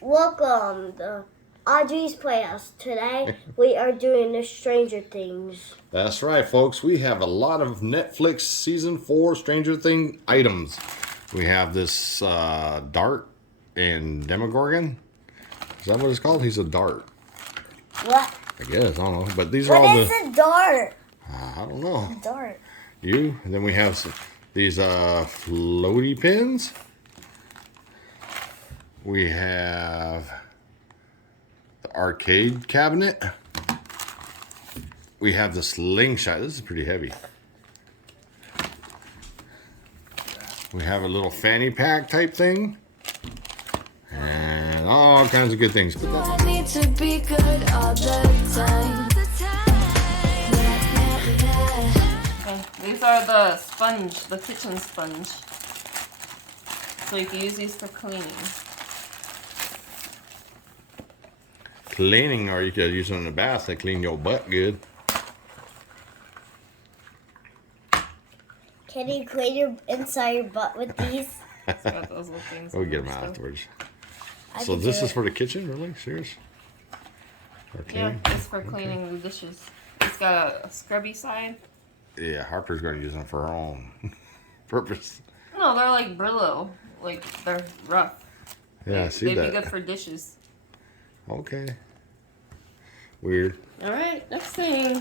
Welcome to Audrey's Playhouse. Today we are doing the Stranger Things. That's right, folks. We have a lot of Netflix Season 4 Stranger Things items. We have this dart and Demogorgon. Is that what it's called? He's a dart. What? I guess. I don't know. But these are all What is a dart? I don't know. A dart. And then we have these floaty pins. We have the arcade cabinet. We have the slingshot. This is pretty heavy. We have a little fanny pack type thing. And all kinds of good things. I need to be good all the time. Okay, these are the sponge, the kitchen sponge. So you can use these for cleaning. Cleaning, or you could use it in the bath to clean your butt good. Can you clean your inside your butt with these? It's got those little things. We'll on get them them still. afterwards. I So can this do is it. for the kitchen, really? Serious? Or Yeah, cleaning? it's for cleaning the dishes. It's got a scrubby side. Yeah, Harper's going to use them for her own purpose. No, they're like Brillo. Like, they're rough. Yeah, I see They'd that. be good for dishes. Okay. Weird. Alright, next thing.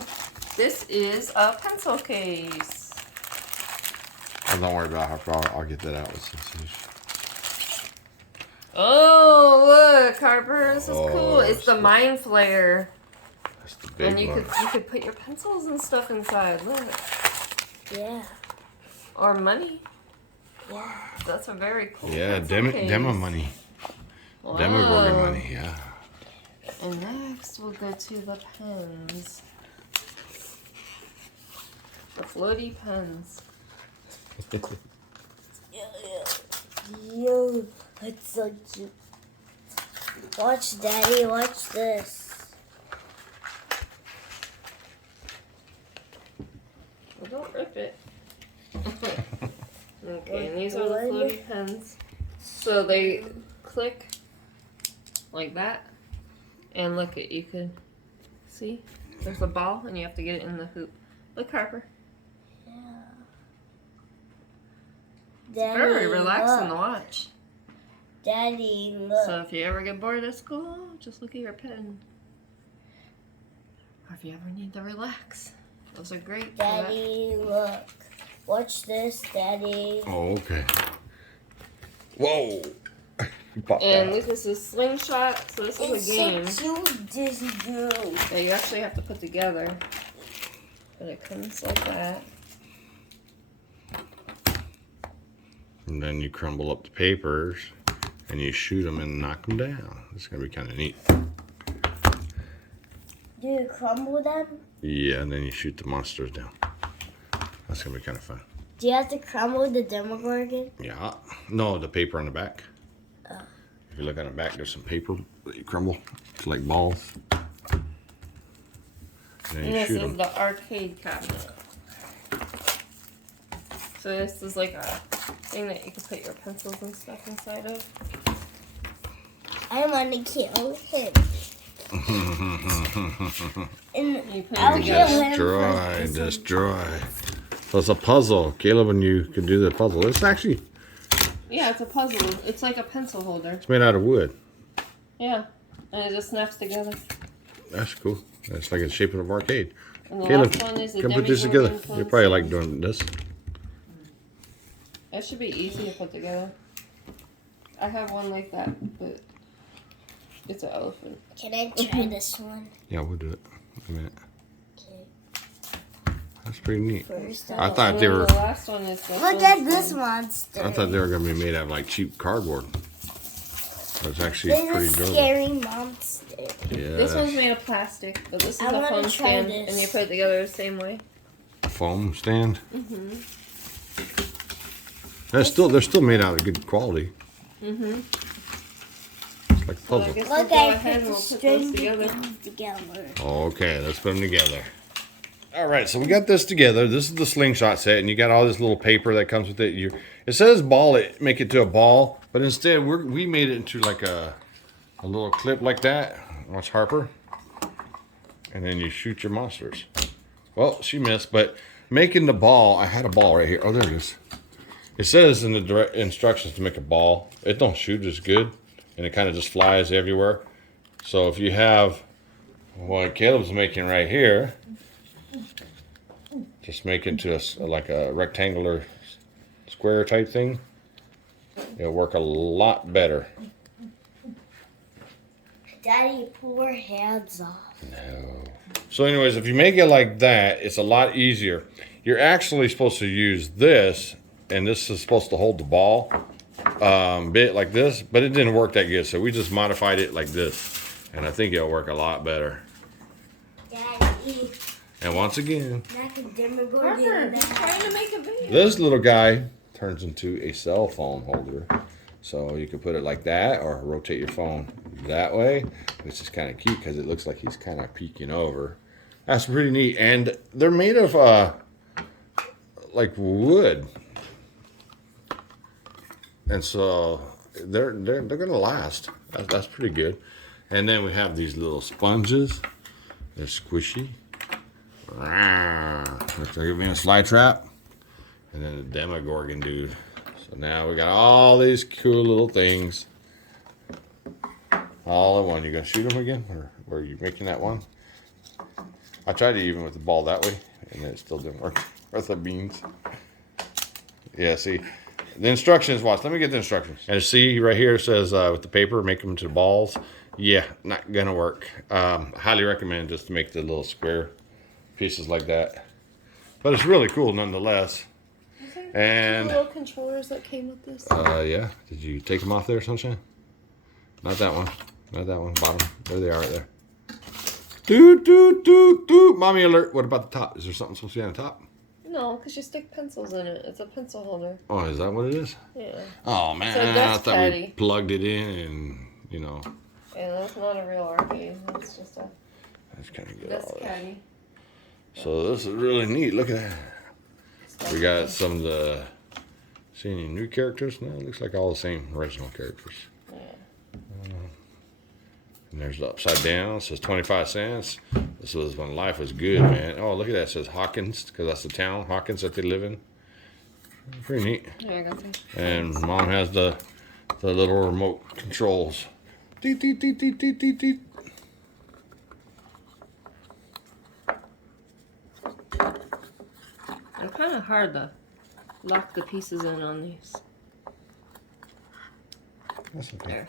This is a pencil case. Oh, don't worry about Harper. I'll get that out. As Oh, look, Harper. This is Oh, cool. It's the that's Mind Flayer. That's the big And you one. could put your pencils and stuff inside. Look. Yeah. Or money. Yeah. That's a very cool Yeah, pencil case. demo money. Whoa. Demogorgon money, yeah. And next we'll go to the pens. The floaty pens. Yo, it's so cute. Watch, Daddy. Watch this. Well, don't rip it. Okay, and these are the floaty pens. So they click like that. And look at, you could see there's a ball and you have to get it in the hoop. Look, Harper. Daddy, Very relaxing to look. watch. Daddy, look. So if you ever get bored at school, just look at your pen. Or if you ever need to relax, those are great. for that. Daddy, look. Watch this, Daddy. Oh, okay. Whoa. You popped And out. look, this is Slingshot. So this is a game so cute, this dude. that you actually have to put together. But it comes like that. And then you crumble up the papers and you shoot them and knock them down. It's going to be kind of neat. Do you crumble them? Yeah, and then you shoot the monsters down. That's going to be kind of fun. Do you have to crumble the Demogorgon? Yeah. No, the paper on the back. If you look on the back, there's some paper that you crumble. It's like balls. And then And you this shoot is them. the arcade cabinet. So this is like a thing that you can put your pencils and stuff inside of. I want to kill him. And You put it I'll together. kill him. Destroy, first. destroy. So it's a puzzle. Caleb and you can do the puzzle. It's actually, Yeah, it's a puzzle. It's like a pencil holder. it's made out of wood. Yeah. And it just snaps together. That's cool. That's like the shape of an arcade. And the Caleb, last one is the come put this together. Demogorgon You probably like Flintstones. doing this. It should be easy to put together. I have one like that, but it's an elephant. Can I try this one? Yeah, we'll do it. In a minute. Okay. That's pretty neat. First, I I'll- thought And they then were. The last one is the Look at this Flintstones. monster. I thought they were gonna be made out of like cheap cardboard. But it's actually This pretty is a durable. scary monster. Yeah. This one's made of plastic, but this is I a wanna foam try stand, this. and you put it together the same way. Foam stand. Mhm. They're still made out of good quality. Mhm. It's like a So I puzzle. guess we'll Look, go I ahead and put the we'll put those string together. together. Okay, let's put them together. All right, so we got this together. This is the slingshot set, and you got all this little paper that comes with it. It says ball it, make it to a ball, but instead we made it into like a a little clip like that. Watch Harper. And then you shoot your monsters. Well, she missed, but making the ball, I had a ball right here. Oh, there it is. It says in the direct instructions to make a ball. It don't shoot as good, and it kind of just flies everywhere. So if you have what Caleb's making right here, just make it to like a rectangular square type thing, it'll work a lot better. Daddy, pull her hands off. No. So anyways, if you make it like that, it's a lot easier. You're actually supposed to use this, and this is supposed to hold the ball bit like this, but it didn't work that good, so we just modified it like this, and I think it'll work a lot better. Daddy. And once again, Parker, he's trying to make a video. this little guy turns into a cell phone holder. So you can put it like that or rotate your phone that way, which is kind of cute because it looks like he's kind of peeking over. That's pretty neat. And they're made of like wood. And so they're gonna last. That's pretty good. And then we have these little sponges. They're squishy. Let's give me a slide trap. And then the Demogorgon dude. So now we got all these cool little things. All in one. You gonna shoot them again? Or were you making that one? I tried to even with the ball that way, and it still didn't work. With the beans. Yeah, see. The instructions, watch. Let me get the instructions. And see right here it says with the paper, make them to balls. Yeah, not gonna work. Highly recommend just to make the little square pieces like that. But it's really cool nonetheless. And little controllers that came with this. yeah. Did you take them off there, Sunshine? Not that one. Not that one. Bottom. There they are right there. Doot, doot, doot, doot. Mommy alert. What about the top? Is there something supposed to be on the top? No, because you stick pencils in it. It's a pencil holder. Oh, is that what it is? Yeah. Oh, man. It's a I desk thought we caddy. plugged it in and, you know. And that's not a real arcade. That's just a Let's kind of get desk all that. caddy. So this is really neat. Look at that. We got some of the... See any new characters? No, it looks like all the same original characters. Yeah. And there's the upside down. It says 25 cents. This was when life was good, man. Oh, look at that. It says Hawkins, because that's the town, Hawkins, that they live in. Pretty neat. There you go. And Mom has the little remote controls. Deet, deet, deet, deet, deet, deet, deet. It's kind of hard to lock the pieces in on these. That's okay. There.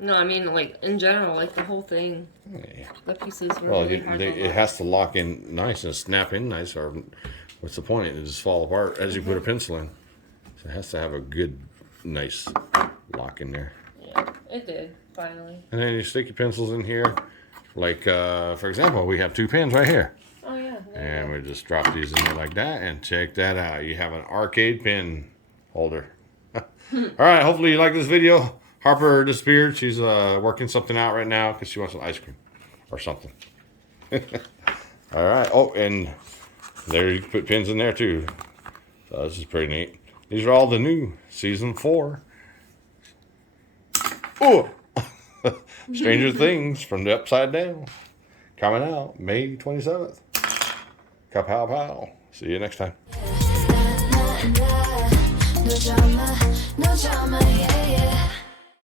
No, I mean, like, in general, like, the whole thing, Yeah. the pieces were Well, really hard to it lock. has to lock in nice and snap in nice, or what's the point? It just fall apart as you put a pencil in. So it has to have a good, nice lock in there. Yeah, it did, finally. And then you stick your pencils in here. Like, for example, we have 2 pens right here. Oh, yeah. And we just drop these in there like that, and check that out. You have an arcade pen holder. All right, hopefully you like this video. Harper disappeared. She's working something out right now because she wants some ice cream or something. All right. Oh, and there you can put pins in there too. So this is pretty neat. These are all the new season 4. Oh, Stranger Things from the Upside Down coming out May 27th. Kapow pow. See you next time. No drama, yeah, yeah.